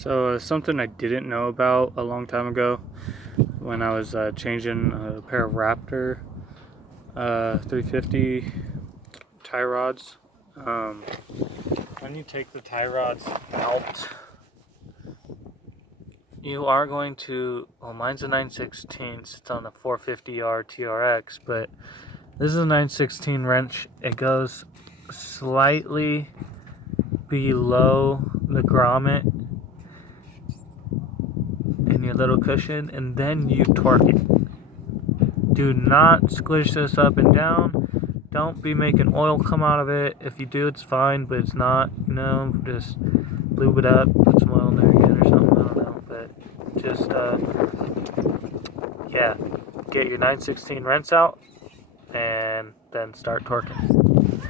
So something I didn't know about a long time ago when I was changing a pair of Raptor 350 tie rods. When you take the tie rods out, you are going to, well, mine's a 9/16, it's on a 450r TRX, but this is a 9/16 wrench. It goes slightly below the grommet in your little cushion, and then you torque it. Do not squish this up and down. Don't be making oil come out of it. If you do, it's fine, but it's not, just lube it up, put some oil in there again or something, I don't know, but just, yeah, get your 9/16 wrench out, and then start torquing.